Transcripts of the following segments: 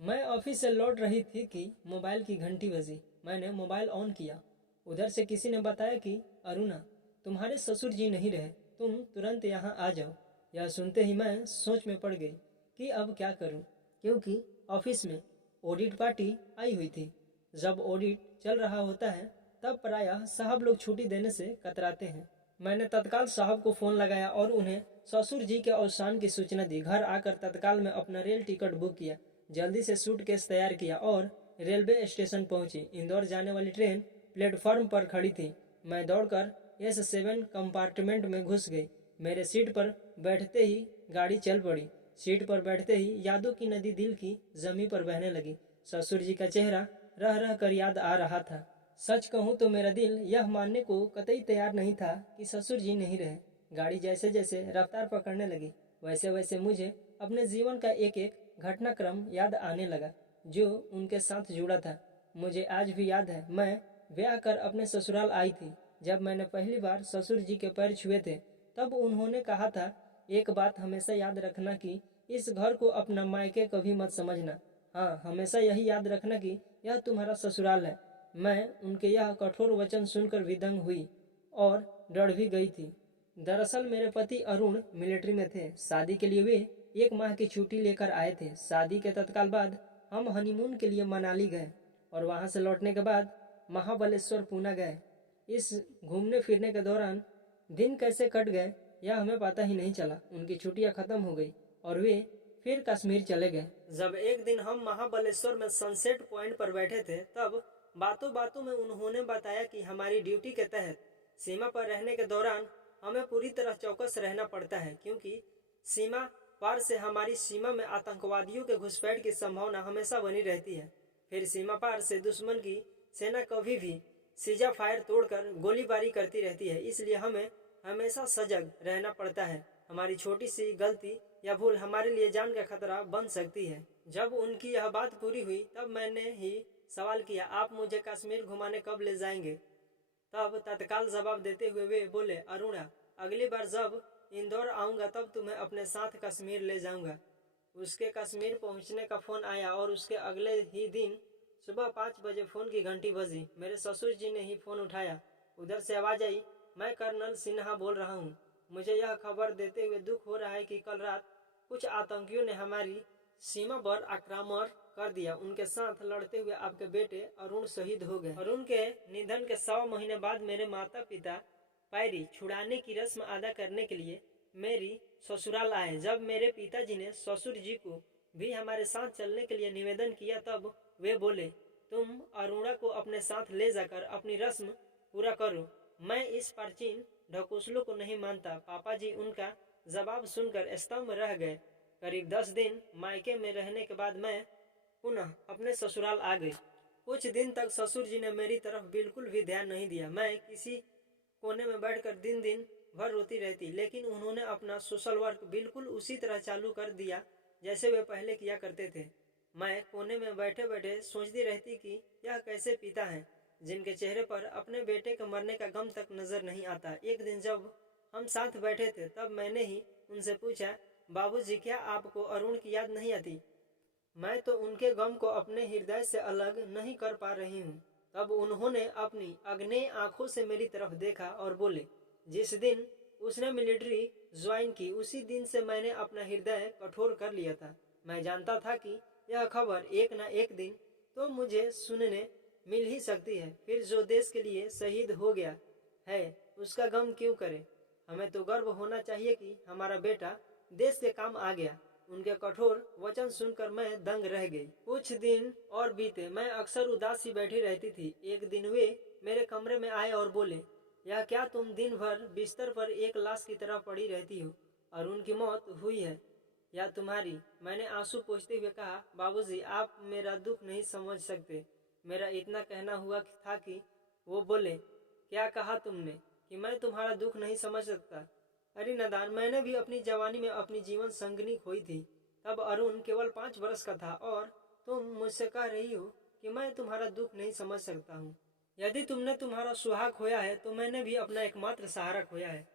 मैं ऑफिस से लौट रही थी कि मोबाइल की घंटी बजी। मैंने मोबाइल ऑन किया। उधर से किसी ने बताया कि अरुणा, तुम्हारे ससुर जी नहीं रहे, तुम तुरंत यहाँ आ जाओ। यह सुनते ही मैं सोच में पड़ गई कि अब क्या करूँ, क्योंकि ऑफिस में ऑडिट पार्टी आई हुई थी। जब ऑडिट चल रहा होता है तब प्रायः साहब लोग छुट्टी देने से कतराते हैं। मैंने तत्काल साहब को फ़ोन लगाया और उन्हें ससुर जी के अवसान की सूचना दी। घर आकर तत्काल में अपना रेल टिकट बुक किया, जल्दी से सूटकेस तैयार किया और रेलवे स्टेशन पहुंची। इंदौर जाने वाली ट्रेन प्लेटफॉर्म पर खड़ी थी। मैं दौड़कर S7 कंपार्टमेंट में घुस गई। मेरे सीट पर बैठते ही गाड़ी चल पड़ी। सीट पर बैठते ही यादों की नदी दिल की जमी पर बहने लगी। ससुर जी का चेहरा रह रह कर याद आ रहा था। सच कहूँ तो मेरा दिल यह मानने को कतई तैयार नहीं था कि ससुर जी नहीं रहे। गाड़ी जैसे जैसे रफ्तार पकड़ने लगी, वैसे वैसे मुझे अपने जीवन का एक एक घटनाक्रम याद आने लगा जो उनके साथ जुड़ा था। मुझे आज भी याद है, मैं ब्याह कर अपने ससुराल आई थी। जब मैंने पहली बार ससुर जी के पैर छुए थे तब उन्होंने कहा था, एक बात हमेशा याद रखना कि इस घर को अपना मायके कभी मत समझना। हाँ, हमेशा यही याद रखना कि यह तुम्हारा ससुराल है। मैं उनके यह कठोर वचन सुनकर भी दंग हुई और डर भी गई थी। दरअसल मेरे पति अरुण मिलिट्री में थे। शादी के लिए वे 1 माह की छुट्टी लेकर आए थे। शादी के तत्काल बाद हम हनीमून के लिए मनाली गए और वहां से लौटने के बाद महाबलेश्वर पूना गए। इस घूमने फिरने के दौरान दिन कैसे कट गए यह हमें पता ही नहीं चला। उनकी छुट्टियां खत्म हो गई और वे फिर कश्मीर चले गए। जब एक दिन हम महाबलेश्वर में सनसेट पॉइंट पर बैठे थे तब बातों बातों में उन्होंने बताया कि हमारी ड्यूटी के तहत सीमा पर रहने के दौरान हमें पूरी तरह चौकस रहना पड़ता है, क्योंकि सीमा पार से हमारी सीमा में आतंकवादियों के घुसपैठ की संभावना हमेशा बनी रहती है। फिर सीमा पार से दुश्मन की सेना कभी भी सीजा फायर तोड़कर गोलीबारी करती रहती है, इसलिए हमें हमेशा सजग रहना पड़ता है। हमारी छोटी सी गलती या भूल हमारे लिए जान का खतरा बन सकती है। जब उनकी यह बात पूरी हुई तब मैंने ही सवाल किया, आप मुझे कश्मीर घुमाने कब ले जाएंगे? तब तत्काल जवाब देते हुए वे बोले, अरुणा, अगली बार जब इंदौर आऊँगा तब तुम्हें अपने साथ कश्मीर ले जाऊँगा। उसके कश्मीर पहुँचने का फ़ोन आया और उसके अगले ही दिन सुबह 5 बजे फ़ोन की घंटी बजी। मेरे ससुर जी ने ही फ़ोन उठाया। उधर से आवाज़ आई, मैं कर्नल सिन्हा बोल रहा हूँ। मुझे यह खबर देते हुए दुख हो रहा है कि कल रात कुछ आतंकियों ने हमारी सीमा पर आक्रमण कर दिया। उनके साथ लड़ते हुए आपके बेटे अरुण शहीद हो गए। अरुण के निधन के 100 महीने बाद मेरे माता पिता पैरी छुड़ाने की रस्म अदा करने के लिए मेरी ससुराल आए। जब मेरे पिताजी ने ससुर जी को भी हमारे साथ चलने के लिए निवेदन किया तब वे बोले, तुम अरुणा को अपने साथ ले जाकर अपनी रस्म पूरा करो। मैं इस प्राचीन ढकोसलों को नहीं मानता। पापा जी उनका जवाब सुनकर स्तंभ रह गए। करीब 10 दिन मायके में रहने के बाद मैं पुनः अपने ससुराल आ गई। कुछ दिन तक ससुर जी ने मेरी तरफ बिल्कुल भी ध्यान नहीं दिया। मैं किसी कोने में बैठकर दिन दिन भर रोती रहती, लेकिन उन्होंने अपना सोशल वर्क बिल्कुल उसी तरह चालू कर दिया जैसे वे पहले किया करते थे। मैं कोने में बैठे बैठे सोचती रहती कि यह कैसे पिता हैं जिनके चेहरे पर अपने बेटे के मरने का गम तक नजर नहीं आता। एक दिन जब हम साथ बैठे थे तब मैंने ही उनसे पूछा, बाबूजी, क्या आपको अरुण की याद नहीं आती? मैं तो उनके गम को अपने हृदय से अलग नहीं कर पा रही हूँ। तब उन्होंने अपनी अग्नेय आंखों से मेरी तरफ देखा और बोले, जिस दिन उसने मिलिट्री ज्वाइन की उसी दिन से मैंने अपना हृदय कठोर कर लिया था। मैं जानता था कि यह खबर एक न एक दिन तो मुझे सुनने मिल ही सकती है। फिर जो देश के लिए शहीद हो गया है उसका गम क्यों करे? हमें तो गर्व होना चाहिए कि हमारा बेटा देश के काम आ गया। उनके कठोर वचन सुनकर मैं दंग रह गई। कुछ दिन और बीते। मैं अक्सर उदास ही बैठी रहती थी। एक दिन वे मेरे कमरे में आए और बोले, यह क्या तुम दिन भर बिस्तर पर एक लाश की तरह पड़ी रहती हो? अरुण की मौत हुई है या तुम्हारी? मैंने आंसू पोंछते हुए कहा, बाबूजी, आप मेरा दुख नहीं समझ सकते। मेरा इतना कहना हुआ था कि वो बोले, क्या कहा तुमने कि मैं तुम्हारा दुख नहीं समझ सकता? अरे नादान, मैंने भी अपनी जवानी में अपनी जीवन संगनी खोई थी। तब अरुण केवल 5 वर्ष का था और तुम मुझसे कह रही हो कि मैं तुम्हारा दुख नहीं समझ सकता हूँ। यदि तुमने तुम्हारा सुहाग खोया है तो मैंने भी अपना एकमात्र सहारा खोया है।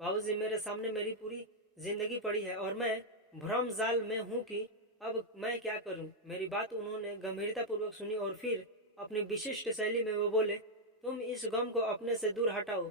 बाबूजी, मेरे सामने मेरी पूरी जिंदगी पड़ी है और मैं भ्रम जाल में हूँ कि अब मैं क्या करूं? मेरी बात उन्होंने गंभीरतापूर्वक सुनी और फिर अपनी विशिष्ट शैली में वो बोले, तुम इस गम को अपने से दूर हटाओ,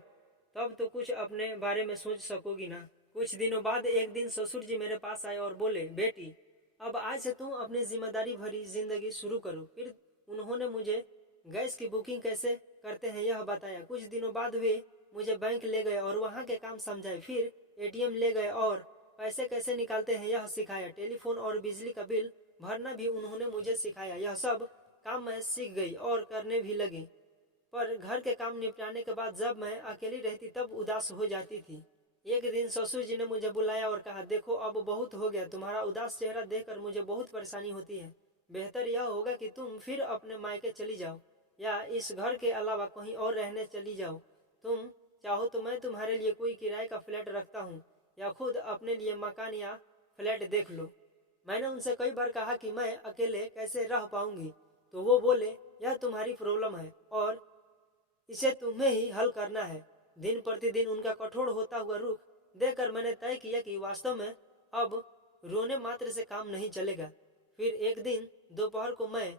तब तो कुछ अपने बारे में सोच सकोगी ना। कुछ दिनों बाद एक दिन ससुर जी मेरे पास आए और बोले, बेटी अब आज से तुम अपनी जिम्मेदारी भरी जिंदगी शुरू करो। फिर उन्होंने मुझे गैस की बुकिंग कैसे करते हैं यह बताया। कुछ दिनों बाद वे मुझे बैंक ले गए और वहाँ के काम समझाए। फिर एटीएम ले गए और पैसे कैसे निकालते हैं यह सिखाया। टेलीफोन और बिजली का बिल भरना भी उन्होंने मुझे सिखाया। यह सब काम मैं सीख गई और करने भी लगी। पर घर के काम निपटाने के बाद जब मैं अकेली रहती तब उदास हो जाती थी। एक दिन ससुर जी ने मुझे बुलाया और कहा, देखो अब बहुत हो गया, तुम्हारा उदास चेहरा देखकर मुझे बहुत परेशानी होती है। बेहतर यह होगा कि तुम फिर अपने मायके चली जाओ या इस घर के अलावा कहीं और रहने चली जाओ। तुम चाहो तो मैं तुम्हारे लिए कोई किराए का फ्लैट रखता हूँ या खुद अपने लिए मकान या फ्लैट देख लो। मैंने उनसे कई बार कहा कि मैं अकेले कैसे रह पाऊंगी, तो वो बोले, यह तुम्हारी प्रॉब्लम है और इसे तुम्हें ही हल करना है। दिन प्रतिदिन उनका कठोर होता हुआ रुख देखकर मैंने तय किया कि वास्तव में अब रोने मात्र से काम नहीं चलेगा। फिर एक दिन दोपहर को मैं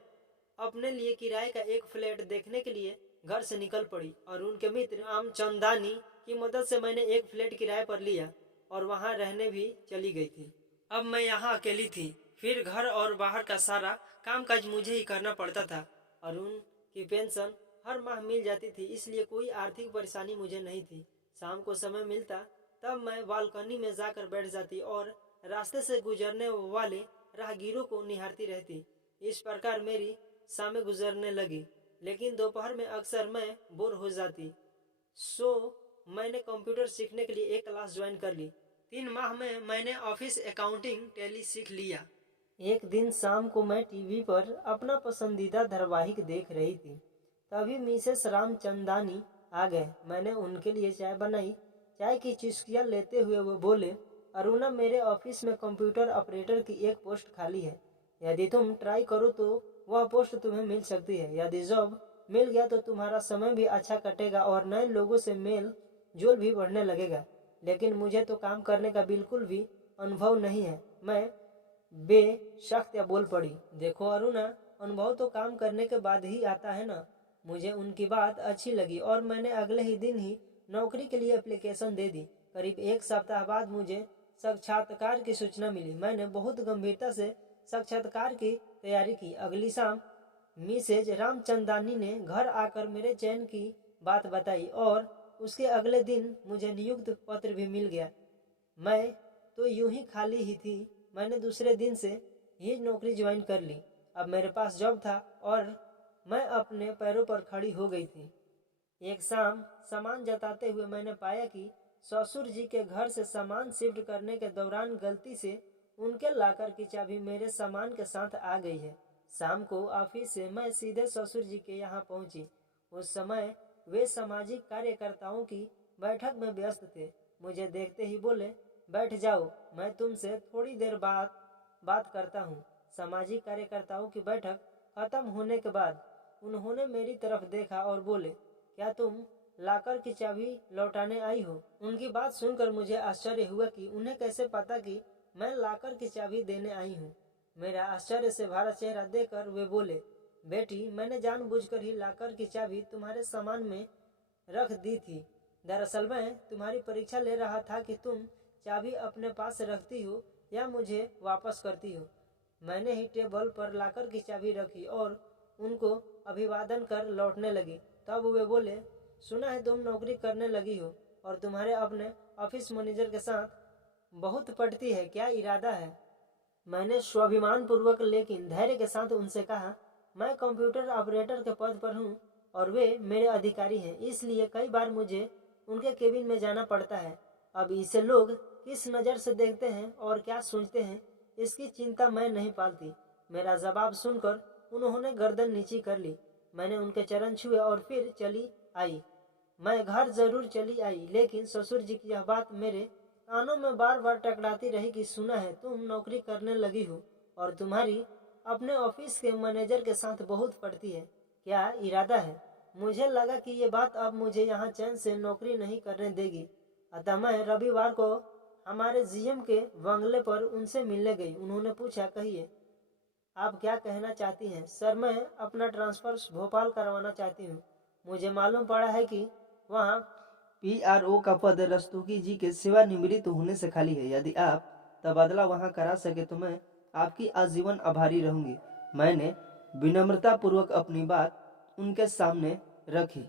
अपने लिए किराए का एक फ्लैट देखने के लिए घर से निकल पड़ी और उनके मित्र रामचंदानी की मदद से मैंने एक फ्लैट किराए पर लिया और वहां रहने भी चली गई थी। अब मैं यहाँ अकेली थी। फिर घर और बाहर का सारा कामकाज मुझे ही करना पड़ता था और उनकी पेंशन हर माह मिल जाती थी, इसलिए कोई आर्थिक परेशानी मुझे नहीं थी। शाम को समय मिलता तब मैं बालकनी में जाकर बैठ जाती और रास्ते से गुजरने वाले राहगीरों को निहारती रहती। इस प्रकार मेरी शामें गुजरने लगी, लेकिन दोपहर में अक्सर मैं बोर हो जाती। सो मैंने कंप्यूटर सीखने के लिए एक क्लास ज्वाइन कर ली। 3 माह में मैंने ऑफिस अकाउंटिंग टैली सीख लिया। एक दिन शाम को मैं टीवी पर अपना पसंदीदा धारावाहिक देख रही थी। तभी मिसेस रामचंदानी आ गए। मैंने उनके लिए चाय बनाई। चाय की चुस्कियां लेते हुए वो बोले, अरुणा, मेरे ऑफिस में कंप्यूटर ऑपरेटर की एक पोस्ट खाली है। यदि तुम ट्राई करो तो वह पोस्ट तुम्हें मिल सकती है। यदि जॉब मिल गया तो तुम्हारा समय भी अच्छा कटेगा और नए लोगों से मेल जोल भी बढ़ने लगेगा। लेकिन मुझे तो काम करने का बिल्कुल भी अनुभव नहीं है। मैं बेशख्त बोल पड़ी, देखो अरुणा, अनुभव तो काम करने के बाद ही आता है ना। मुझे उनकी बात अच्छी लगी और मैंने अगले ही दिन ही नौकरी के लिए एप्लीकेशन दे दी। करीब 1 सप्ताह बाद मुझे साक्षात्कार की सूचना मिली। मैंने बहुत गंभीरता से साक्षात्कार की तैयारी की। अगली शाम मिसेज रामचंदानी ने घर आकर मेरे चयन की बात बताई और उसके अगले दिन मुझे नियुक्ति पत्र भी मिल गया। मैं तो यूं ही खाली ही थी। मैंने दूसरे दिन से ही नौकरी ज्वाइन कर ली। अब मेरे पास जॉब था और मैं अपने पैरों पर खड़ी हो गई थी। एक शाम सामान जताते हुए मैंने पाया कि ससुर जी के घर से सामान शिफ्ट करने के दौरान गलती से उनके लाकर की चाबी मेरे सामान के साथ आ गई है। शाम को ऑफिस से मैं सीधे ससुर जी के यहाँ पहुंची। उस समय वे सामाजिक कार्यकर्ताओं की बैठक में व्यस्त थे। मुझे देखते ही बोले, बैठ जाओ, मैं तुमसे थोड़ी देर बाद बात करता हूँ। सामाजिक कार्यकर्ताओं की बैठक खत्म होने के बाद उन्होंने मेरी तरफ देखा और बोले, क्या तुम लाकर की चाबी लौटाने आई हो? उनकी बात सुनकर मुझे आश्चर्य हुआ कि उन्हें कैसे पता कि मैं लाकर की चाबी देने आई हूँ। मेरा आश्चर्य से भरा चेहरा देखकर वे बोले, बेटी, मैंने जानबूझकर ही लाकर की चाबी तुम्हारे सामान में रख दी थी। दरअसल मैं तुम्हारी परीक्षा ले रहा था कि तुम चाबी अपने पास रखती हो या मुझे वापस करती हो। मैंने ही टेबल पर लाकर की चाबी रखी और उनको अभिवादन कर लौटने लगी। तब वे बोले, सुना है तुम नौकरी करने लगी हो और तुम्हारे अपने ऑफिस मैनेजर के साथ बहुत पटती है, क्या इरादा है? मैंने स्वाभिमान पूर्वक लेकिन धैर्य के साथ उनसे कहा, मैं कंप्यूटर ऑपरेटर के पद पर हूँ और वे मेरे अधिकारी हैं, इसलिए कई बार मुझे उनके केबिन में जाना पड़ता है। अब इसे लोग किस नज़र से देखते हैं और क्या सोचते हैं, इसकी चिंता मैं नहीं पालती। मेरा जवाब सुनकर उन्होंने गर्दन नीची कर ली। मैंने उनके चरण छुए और फिर चली आई। मैं घर जरूर चली आई, लेकिन ससुर जी की यह बात मेरे कानों में बार बार टकराती रही कि सुना है तुम नौकरी करने लगी हो और तुम्हारी अपने ऑफिस के मैनेजर के साथ बहुत पड़ती है, क्या इरादा है? मुझे लगा कि ये बात अब मुझे यहाँ चैन से नौकरी नहीं करने देगी। अतः मैं रविवार को हमारे जीएम के बंगले पर उनसे मिलने गई। उन्होंने पूछा, कहिए, आप क्या कहना चाहती हैं? सर, मैं अपना ट्रांसफ़र भोपाल करवाना चाहती हूँ। मुझे मालूम पड़ा है कि वहाँ PRO का पद रस्तोगी जी के सेवानिवृत्त होने से खाली है। यदि आप तबादला वहाँ करा सके तो मैं आपकी आजीवन आभारी रहूँगी। मैंने विनम्रतापूर्वक अपनी बात उनके सामने रखी।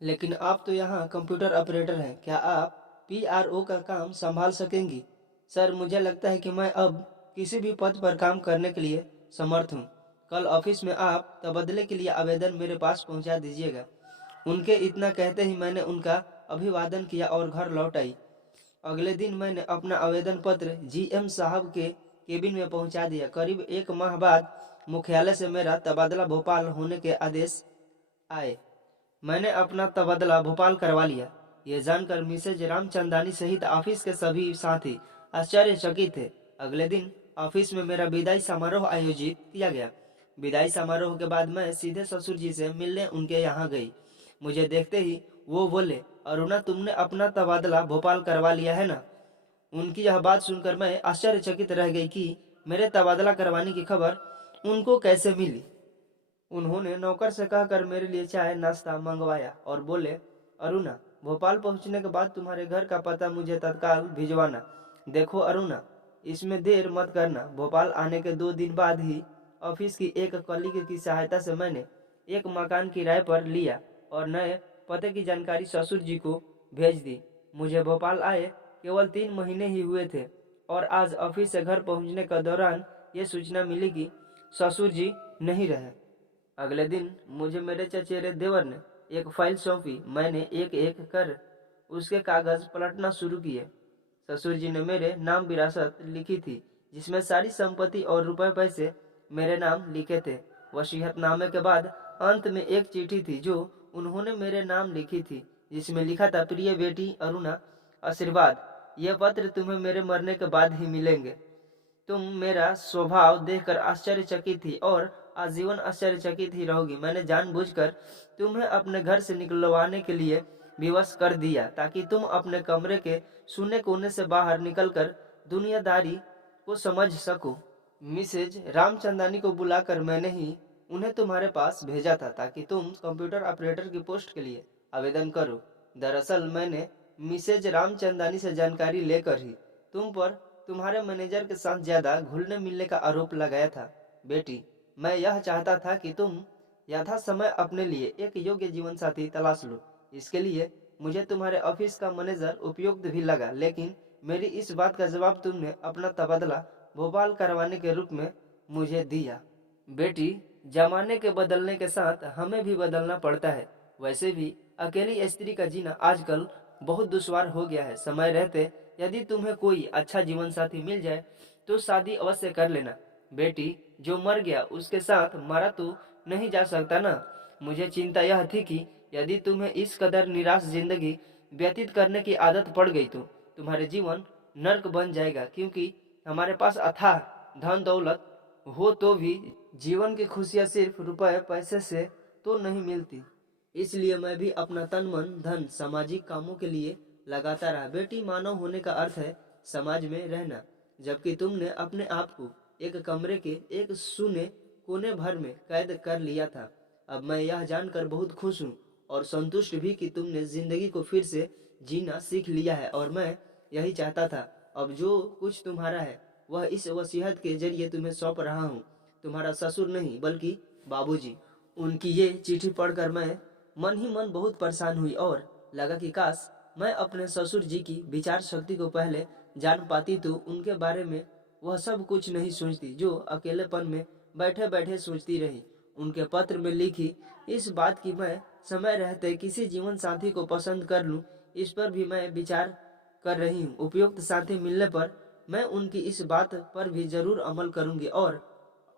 लेकिन आप तो यहाँ कंप्यूटर ऑपरेटर हैं, क्या आप PRO का काम संभाल सकेंगी? सर, मुझे लगता है कि मैं अब किसी भी पद पर काम करने के लिए समर्थ हूँ। कल ऑफिस में आप तबादले के लिए आवेदन मेरे पास पहुँचा दीजिएगा। उनके इतना कहते ही मैंने उनका अभिवादन किया और घर लौट आई। अगले दिन मैंने अपना आवेदन पत्र GM साहब के केबिन में पहुंचा दिया। करीब 1 माह बाद मुख्यालय से मेरा तबादला भोपाल होने के आदेश आए। मैंने अपना तबादला भोपाल करवा लिया। यह जानकर मिसेज रामचंदानी सहित ऑफिस के सभी साथी आश्चर्यचकित थे। अगले दिन ऑफिस में मेरा विदाई समारोह आयोजित किया गया। विदाई समारोह के बाद मैं सीधे ससुर जी से मिलने उनके यहाँ गई। मुझे देखते ही वो बोले, अरुणा, तुमने अपना तबादला भोपाल करवा लिया है ना? उनकी यह बात सुनकर मैं आश्चर्यचकित रह गई कि मेरे तबादला करवाने की खबर उनको कैसे मिली। उन्होंने नौकर से कहकर मेरे लिए चाय नाश्ता मंगवाया और बोले, अरुणा, भोपाल पहुंचने के बाद तुम्हारे घर का पता मुझे तत्काल भिजवाना। देखो अरुणा, इसमें देर मत करना। भोपाल आने के 2 दिन बाद ही ऑफिस की एक कलीग की सहायता से मैंने एक मकान किराए पर लिया और नए पते की जानकारी ससुर जी को भेज दी। मुझे भोपाल आए केवल 3 महीने ही हुए थे और आज ऑफिस से घर पहुंचने के दौरान ये सूचना मिली कि ससुर जी नहीं रहे। अगले दिन मुझे मेरे चचेरे देवर ने एक फाइल सौंपी। मैंने एक एक कर उसके कागज पलटना शुरू किए। ससुर जी ने मेरे नाम विरासत लिखी थी, जिसमें सारी संपत्ति और रुपए पैसे मेरे नाम लिखे थे। वसीयतनामे के बाद अंत में एक चिट्ठी थी जो उन्होंने मेरे नाम लिखी थी, जिसमें लिखा था, प्रिय बेटी अरुणा, आशीर्वाद, यह पत्र तुम्हें मेरे मरने के बाद ही मिलेंगे। तुम मेरा स्वभाव देखकर आश्चर्यचकित थी और आजीवन आश्चर्यचकित ही रहोगी। मैंने जानबूझकर तुम्हें अपने घर से निकलवाने के लिए विवश कर दिया ताकि तुम अपने कमरे के सूने कोने से बाहर निकलकर दुनियादारी को समझ सको। मिसेज रामचंदानी को बुलाकर मैंने ही उन्हें तुम्हारे पास भेजा था ताकि तुम कंप्यूटर ऑपरेटर की पोस्ट के लिए आवेदन करो। दरअसल मैंने मिसेज रामचंदानी से जानकारी लेकर ही तुम पर तुम्हारे मैनेजर के साथ ज्यादा घुलने मिलने का आरोप लगाया था। बेटी, मैं यह चाहता था कि तुम यथा समय अपने लिए एक योग्य जीवन साथी तलाश लो। इसके लिए मुझे तुम्हारे ऑफिस का मैनेजर उपयुक्त भी लगा, लेकिन मेरी इस बात का जवाब तुमने अपना तबादला भोपाल करवाने के रूप में मुझे दिया। बेटी, जमाने के बदलने के साथ हमें भी बदलना पड़ता है। वैसे भी अकेली स्त्री का जीना आजकल बहुत दुश्वार हो गया है। समय रहते यदि तुम्हें कोई अच्छा जीवन साथी मिल जाए तो शादी अवश्य कर लेना। बेटी, जो मर गया उसके साथ मारा तो नहीं जा सकता ना। मुझे चिंता यह थी कि यदि तुम्हें इस कदर निराश जिंदगी व्यतीत करने की आदत पड़ गई तो तुम्हारे जीवन नर्क बन जाएगा, क्योंकि हमारे पास अथाह धन दौलत हो तो भी जीवन की खुशियाँ सिर्फ रुपए पैसे से तो नहीं मिलती। इसलिए मैं भी अपना तन मन धन सामाजिक कामों के लिए लगाता रहा। बेटी, मानव होने का अर्थ है समाज में रहना, जबकि तुमने अपने आप को एक कमरे के एक सूने कोने भर में कैद कर लिया था। अब मैं यह जानकर बहुत खुश हूँ और संतुष्ट भी कि तुमने जिंदगी को फिर से जीना सीख लिया है और मैं यही चाहता था। अब जो कुछ तुम्हारा है वह इस वसीयत के जरिए तुम्हें सौंप रहा हूँ। तुम्हारा ससुर नहीं बल्कि बाबूजी। उनकी ये चिट्ठी पढ़कर मैं मन ही मन बहुत परेशान हुई और लगा कि काश मैं अपने ससुर जी की विचार शक्ति को पहले जान पाती तो उनके बारे में वह सब कुछ नहीं सोचती जो अकेलेपन में बैठे बैठे सोचती रही। उनके पत्र में लिखी इस बात की मैं समय रहते किसी जीवन साथी को पसंद कर लूं, इस पर भी मैं विचार कर रही हूँ। उपयुक्त साथी मिलने पर मैं उनकी इस बात पर भी जरूर अमल करूंगी और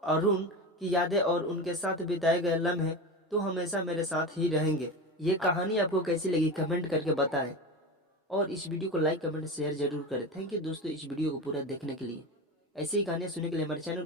अरुण की यादें और उनके साथ बिताए गए लम्हे तो हमेशा मेरे साथ ही रहेंगे। ये कहानी आपको कैसी लगी कमेंट करके बताएं और इस वीडियो को लाइक कमेंट शेयर जरूर करें। थैंक यू दोस्तों इस वीडियो को पूरा देखने के लिए। ऐसी ही कहानियाँ सुनने के लिए हमारे चैनल को